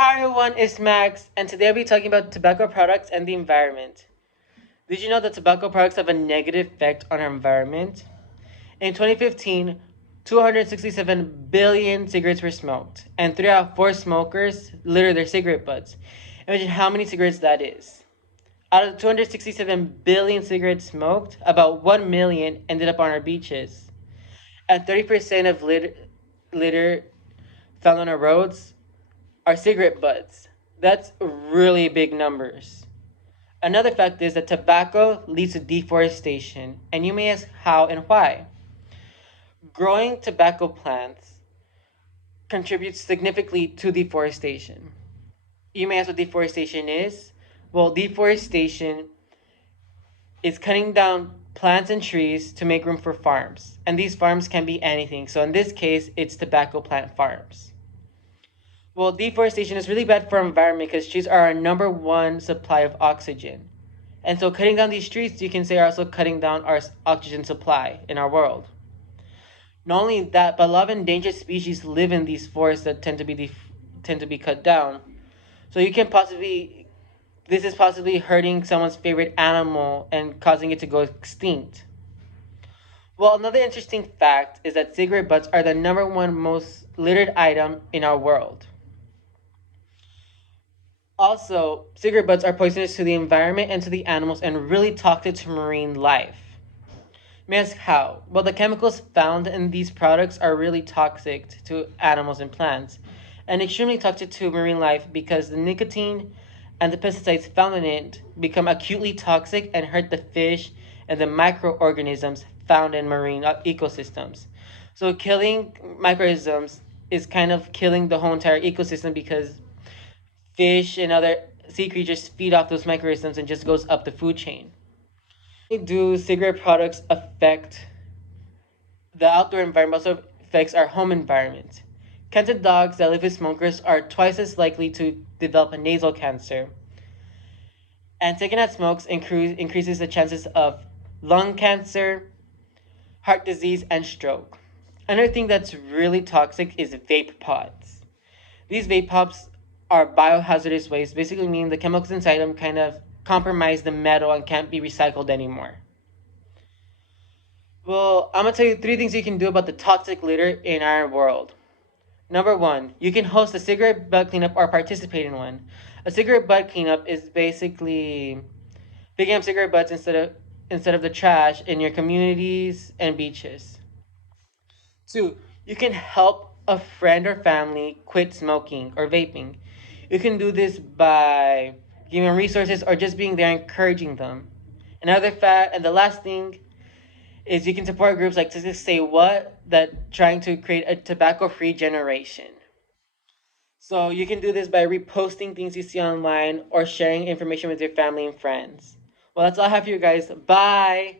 Hi everyone, it's Max, and today I'll be talking about tobacco products and the environment. Did you know that tobacco products have a negative effect on our environment? In 2015, 267 billion cigarettes were smoked, and 3 out of 4 smokers littered their cigarette butts. Imagine how many cigarettes that is. Out of the 267 billion cigarettes smoked, about 1 million ended up on our beaches. And 30% of litter found on our roads are cigarette butts. That's really big numbers. Another fact is that tobacco leads to deforestation, and you may ask how and why. Growing tobacco plants contributes significantly to deforestation. You may ask what deforestation is? Well, deforestation is cutting down plants and trees to make room for farms, and these farms can be anything. So in this case, it's tobacco plant farms. Well, deforestation is really bad for our environment because trees are our number one supply of oxygen. And so cutting down these trees, you can say, are also cutting down our oxygen supply in our world. Not only that, but a lot of endangered species live in these forests that tend to be cut down. So you can possibly this is possibly hurting someone's favorite animal and causing it to go extinct. Well, another interesting fact is that cigarette butts are the number one most littered item in our world. Also, cigarette butts are poisonous to the environment and to the animals and really toxic to marine life. May I ask how? Well, the chemicals found in these products are really toxic to animals and plants, and extremely toxic to marine life because the nicotine and the pesticides found in it become acutely toxic and hurt the fish and the microorganisms found in marine ecosystems. So, killing microorganisms is kind of killing the whole entire ecosystem because fish and other sea creatures feed off those microorganisms and just goes up the food chain. Do cigarette products affect the outdoor environment, also affects our home environment. Cancer dogs that live with smokers are twice as likely to develop a nasal cancer, and taking out smokes increases the chances of lung cancer, heart disease, and stroke. Another thing that's really toxic is vape pods. These vape pods are biohazardous waste, basically meaning the chemicals inside them kind of compromise the metal and can't be recycled anymore. Well, I'm gonna tell you 3 things you can do about the toxic litter in our world. Number one, you can host a cigarette butt cleanup or participate in one. A cigarette butt cleanup is basically picking up cigarette butts instead of the trash in your communities and beaches. Two, you can help a friend or family quit smoking or vaping. You can do this by giving resources or just being there encouraging them. Another fact, and the last thing is you can support groups like to say what that trying to create a tobacco-free generation. So you can do this by reposting things you see online or sharing information with your family and friends. Well, that's all I have for you guys. Bye.